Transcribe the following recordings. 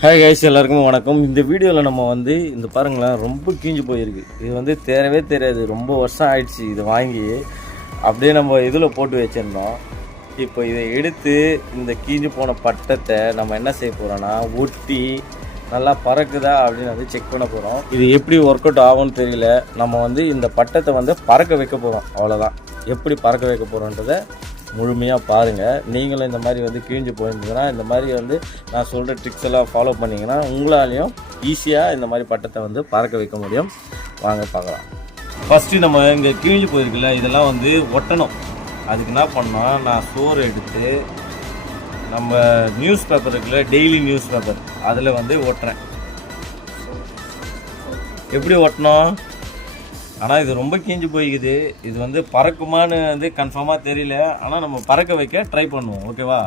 Hi guys, எல்லாருக்கும் வணக்கம். இந்த வீடியோவில் நம்ம இந்த பாருங்களேன், ரொம்ப கீஞ்சு போயிருக்கு. இது தேரவே தெரியாது, ரொம்ப வருஷம் ஆயிடுச்சு. இது வாங்கி அப்படியே நம்ம இதில் போட்டு வச்சுருந்தோம். இப்போ இதை எடுத்து இந்த கீஞ்சு போன பட்டத்தை நம்ம என்ன செய்ய போகிறோன்னா, ஒட்டி நல்லா பறக்குதா அப்படின்னு செக் பண்ண போகிறோம். இது எப்படி ஒர்க் அவுட் ஆகும்னு தெரியல. நம்ம இந்த பட்டத்தை பறக்க வைக்க போகிறோம், அவ்வளோதான். எப்படி பறக்க வைக்க போகிறோன்றதை முழுமையாக பாருங்கள். நீங்களும் இந்த மாதிரி கிழிஞ்சு போயிருந்தீங்கன்னா, இந்த மாதிரி நான் சொல்கிற ட்ரிக்ஸ் எல்லாம் ஃபாலோ பண்ணிங்கன்னா உங்களாலையும் ஈஸியாக இந்த மாதிரி பட்டத்தை பறக்க வைக்க முடியும். வாங்க பார்க்கலாம். ஃபஸ்ட்டு நம்ம இங்கே கிழிஞ்சு போயிருக்குல்ல, இதெல்லாம் ஒட்டணும். அதுக்கு என்ன பண்ணோம், நான் சோறு எடுத்து நம்ம நியூஸ் பேப்பர் இருக்குல்ல, டெய்லி நியூஸ் பேப்பர், அதில் ஒட்டுறேன். எப்படி ஒட்டணும்? ஆனால் இது ரொம்ப கீஞ்சு போய்க்குது. இது பறக்குமான்னு கன்ஃபார்மாக தெரியல. ஆனால் நம்ம பறக்க வைக்க ட்ரை பண்ணுவோம், ஓகேவா?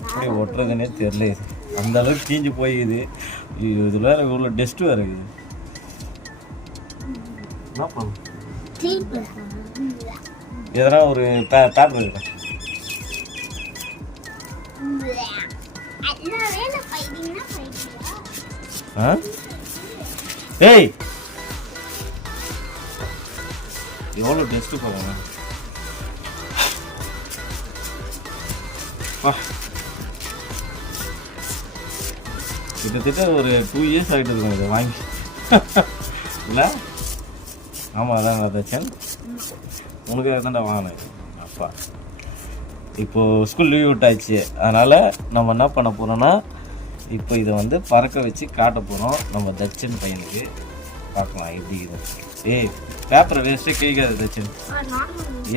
எப்படி ஒட்டுறதுன்னே தெரியல. இது அந்த அளவுக்கு கீஞ்சு போய்க்குது. இதில் இவ்வளோ டஸ்ட்டு வேறு இருக்குது. என்ன பண்ணும்? எதனா ஒரு பேப்பர் இருக்கு. ஏய், எவ்வளோ டெஸ்ட்டு பாருங்க. கிட்டத்தட்ட ஒரு 2 இயர்ஸ் ஆகிட்டு இருக்கோம் இதை வாங்கி. இல்லை, ஆமாம், அதான் தச்சன், உனக்கு தான்டா வாங்கினேன். அப்பா இப்போது ஸ்கூல் லீவ் விட்டாச்சு. அதனால் நம்ம என்ன பண்ண போகிறோன்னா, இப்போ இதை பறக்க வச்சு காட்ட போகிறோம் நம்ம தச்சன் பையனுக்கு. பார்க்கலாம் எப்படி இது. ஏய், பேப்பரை வேஸ்ட்டே கிழிக்காது தச்சன்.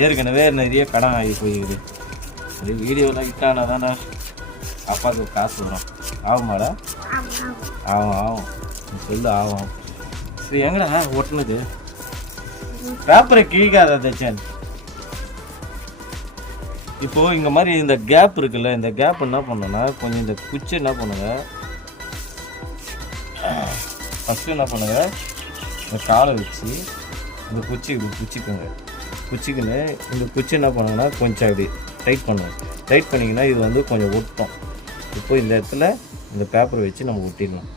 ஏற்கனவே நிறைய கடன் ஆகி போயிடுது. அது வீடியோவில் கிட்டானா தானே அப்பாவுக்கு காசு வரும். ஆகுமாடா? ஆகும். சொல்லு, ஆகும். சரி, எங்கடா ஒட்டுனது? பேப்பரை கிழிக்காத தச்சன். இப்போது இங்கே மாதிரி இந்த கேப் இருக்குல்ல, இந்த கேப் என்ன பண்ணோன்னா, கொஞ்சம் இந்த குச்சி என்ன பண்ணுங்க, ஃபஸ்ட்டு என்ன பண்ணுங்க, இந்த காலை வச்சு இந்த குச்சி இப்படி குச்சிக்குன்னு இந்த குச்சி என்ன பண்ணுங்கன்னா கொஞ்சம் அப்படி டைட் பண்ணுங்க. டைட் பண்ணிங்கன்னா இது கொஞ்சம் ஒட்டும். இப்போ இந்த இடத்துல இந்த பேப்பரை வச்சு நம்ம ஒட்டிடணும்.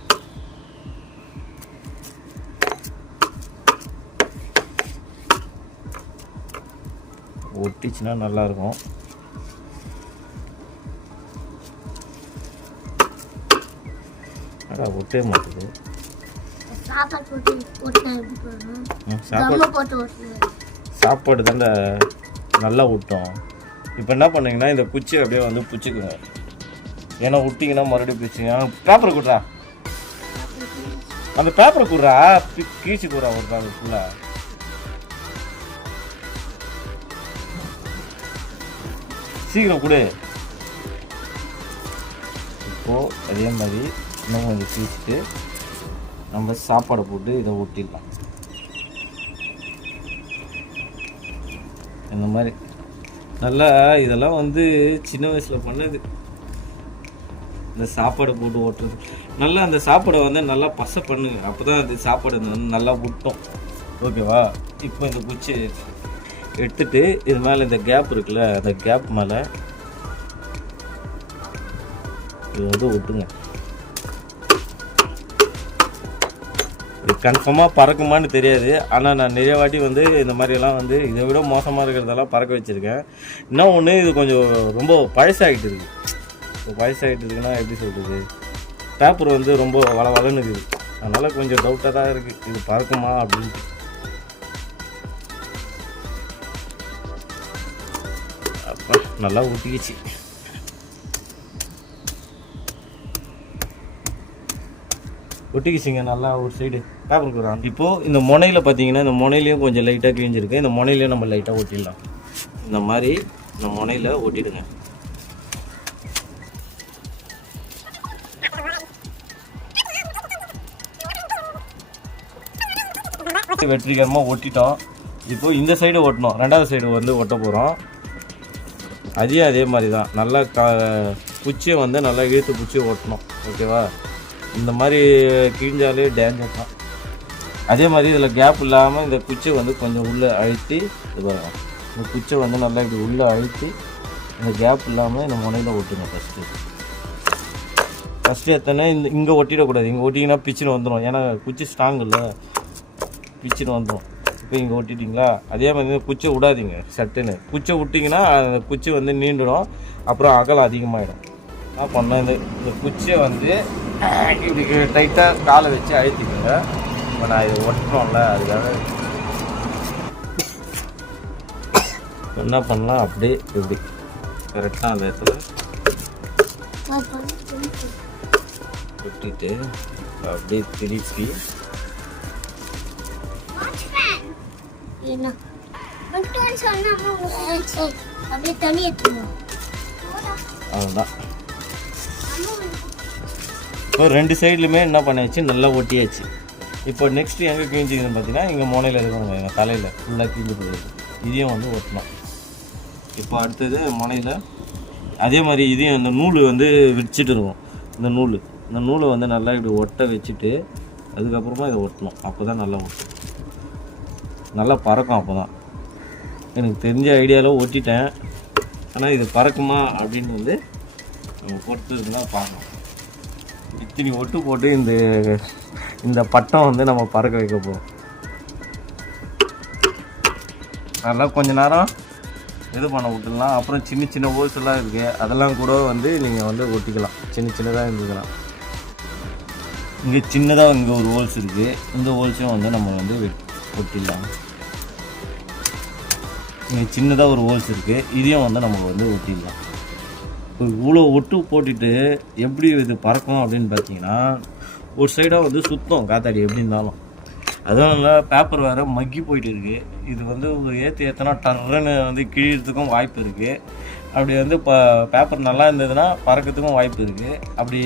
ஒட்டிச்சுன்னா நல்லாயிருக்கும். ஒட்டே மாட்டுது. சாப்பாடு தானே நல்லா விட்டோம். இப்போ என்ன பண்ணீங்கன்னா, இந்த குச்சி அப்படியே பிடிச்சிக்குங்க. ஏன்னா விட்டிங்கன்னா மறுபடியும் பிடிச்சிங்க. பேப்பரை கொடுறா, அந்த பேப்பரை கொடுறா, கீழ்ச்சி கொடுறா ஒரு பேப்பர் ஃபுல்லாக. சீக்கிரம் கொடு. இப்போது அதே மாதிரி இன்னும் கொஞ்சம் பீச்சிட்டு நம்ம சாப்பாடை போட்டு இதை ஊட்டிடலாம். இந்த மாதிரி நல்லா இதெல்லாம் சின்ன வயசில் பண்ணது. இந்த சாப்பாடை போட்டு ஓட்டுறது நல்லா, அந்த சாப்பாடை நல்லா பசை பண்ணுங்க. அப்போ தான் அது சாப்பாடு நல்லா விட்டோம், ஓகேவா? இப்போ இந்த குச்சி எடுத்துட்டு இது மேலே இந்த கேப் இருக்குல்ல, அந்த கேப் மேலே இது விட்டுங்க. இது கன்ஃபார்மாக பறக்குமான்னு தெரியாது. ஆனால் நான் நிறைய வாட்டி இந்த மாதிரியெல்லாம் இதை விட மோசமாக இருக்கிறதெல்லாம் பறக்க வச்சுருக்கேன். இன்னும் ஒன்று, இது கொஞ்சம் ரொம்ப பழசாகிட்டு இருக்குது. இப்போ பழசாகிட்டு இருக்குன்னா எப்படி சொல்கிறது, பேப்பர் ரொம்ப வளன்னு இருக்குது. அதனால் கொஞ்சம் டவுட்டாக தான் இருக்குது, இது பறக்குமா அப்படின்ட்டு. அப்போ நல்லா ஊட்டிக்கிச்சு. ஒட்டிக்கிச்சிங்க நல்லா ஒரு சைடு பேப்பர் கொடுக்குறாங்க. இப்போது இந்த முனையில் பார்த்தீங்கன்னா, இந்த முனையிலையும் கொஞ்சம் லைட்டாக கிழிஞ்சிருக்கு. இந்த முனையிலையும் நம்ம லைட்டாக ஒட்டிடலாம். இந்த மாதிரி இந்த முனையில் ஒட்டிடுங்க. வெற்றிகரமாக ஒட்டிட்டோம். இப்போது இந்த சைடு ஒட்டணும், ரெண்டாவது சைடு ஒட்ட போகிறோம். அதே மாதிரி தான் நல்லா குச்சியை நல்லா இழுத்து குச்சியை ஒட்டணும், ஓகேவா? இந்த மாதிரி கிழிஞ்சாலே டேஞ்சர் தான். அதே மாதிரி இதில் கேப் இல்லாமல் இந்த குச்சியை கொஞ்சம் உள்ளே அழுத்தி இது பாருங்கள். இந்த குச்சை நல்லா இப்படி உள்ளே அழுத்தி இந்த கேப் இல்லாமல் இந்த முனையில் ஒட்டுங்க ஃபஸ்ட்டு எத்தனை இங்கே ஒட்டிடக்கூடாது. இங்கே ஒட்டிங்கன்னா பிச்சுன்னு வந்துடும். ஏன்னா குச்சி ஸ்ட்ராங் இல்லை, பிச்சுன்னு வந்துடும். இப்போ இங்கே ஒட்டிட்டிங்களா, அதே மாதிரி குச்சை விடாதீங்க. சட்டுன்னு குச்சை விட்டிங்கன்னா அந்த குச்சி வந்து நீண்டுடும், அப்புறம் அகலம் அதிகமாகிடும். என்ன பண்ணால் இந்த குச்சியை வந்து இப்படி டைட்டாக காலை வச்சு அழுத்திக்கோங்க. இப்போ நான் இது ஒட்டுறோம்ல, அதுக்காக என்ன பண்ணலாம், அப்படியே இப்படி கரெக்டாக அந்த இடத்துல விட்டுட்டு அப்படியே திருப்பி அவ்வளோதான். இப்போ 2 சைட்லையுமே என்ன பண்ணியாச்சு, நல்லா ஒட்டியாச்சு. இப்போ நெக்ஸ்ட்டு எங்கே கிழிஞ்சிக்குதுன்னு பார்த்தீங்கன்னா, இங்கே முனையில் இருக்கணும், எங்கள் தலையில் ஃபுல்லாக கிழிஞ்சு போகுது. இதையும் வந்து ஒட்டணும். இப்போ அடுத்தது முனையில் அதே மாதிரி இதையும் இந்த நூல் வந்து விரிச்சிட்டு இருக்கும். இந்த நூலை வந்து நல்லா இப்படி ஒட்ட வச்சுட்டு அதுக்கப்புறமா இதை ஒட்டணும். அப்போ தான் நல்லா ஒட்டும், நல்லா பறக்கும். அப்போ தான் எனக்கு தெரிஞ்ச ஐடியாவில் ஒட்டிட்டேன். ஆனால் இது பறக்குமா அப்படின்னு வந்து நம்ம பொறுத்ததுலாம் பார்க்கணும். இத்தனி ஒட்டு போட்டு இந்த பட்டம் வந்து நம்ம பறக்க வைக்க போகிறோம். நல்லா கொஞ்ச நேரம் இது பண்ண விட்டுடலாம். அப்புறம் சின்ன சின்ன ஹோல்ஸ் எல்லாம் இருக்குது, அதெல்லாம் கூட வந்து நீங்கள் வந்து ஒட்டிக்கலாம். சின்னதாக இருந்துக்கலாம். இங்கே சின்னதாக இங்கே ஒரு ஹோல்ஸ் இருக்குது, இந்த ஹோல்ஸையும் வந்து நம்ம வந்து ஒட்டிடலாம். இங்கே சின்னதாக ஒரு ஹோல்ஸ் இருக்குது, இதையும் வந்து நம்ம வந்து ஒட்டிடலாம். இப்போ இவ்வளோ ஒட்டு போட்டுட்டு எப்படி இது பறக்கும் அப்படின்னு பார்த்தீங்கன்னா, ஒரு சைடாக வந்து சுத்தம் காத்தாடி எப்படி இருந்தாலும். அதுவும் நல்லா பேப்பர் வேறு மக்கி போயிட்டு இருக்குது. இது வந்து ஒரு ஏற்றினா டர்ன்னு வந்து கிழிறதுக்கும் வாய்ப்பு இருக்குது. அப்படி வந்து பேப்பர் நல்லா இருந்ததுன்னா பறக்கிறதுக்கும் வாய்ப்பு இருக்குது. அப்படி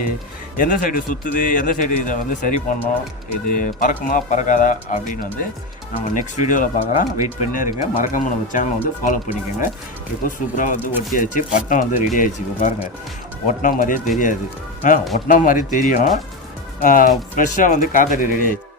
எந்த சைடு சுற்றுது, எந்த சைடு இதை வந்து சரி பண்ணோம், இது பறக்குமா பறக்காதா அப்படின்னு வந்து நம்ம நெக்ஸ்ட் வீடியோவில் பார்க்குறோம். வெயிட் பண்ணே இருங்க. மறக்காமல் நம்ம சேனலை வந்து ஃபாலோ பண்ணிக்கோங்க. இப்போ சூப்பராக வந்து ஒட்டியாச்சு, பட்டம் வந்து ரெடி ஆகிடுச்சு. இப்போ பாருங்கள், ஒட்டின மாதிரியே தெரியாது. ஒட்டின மாதிரி தெரியும். ஃப்ரெஷ்ஷாக வந்து காத்தாடி ரெடி ஆகிடுச்சு.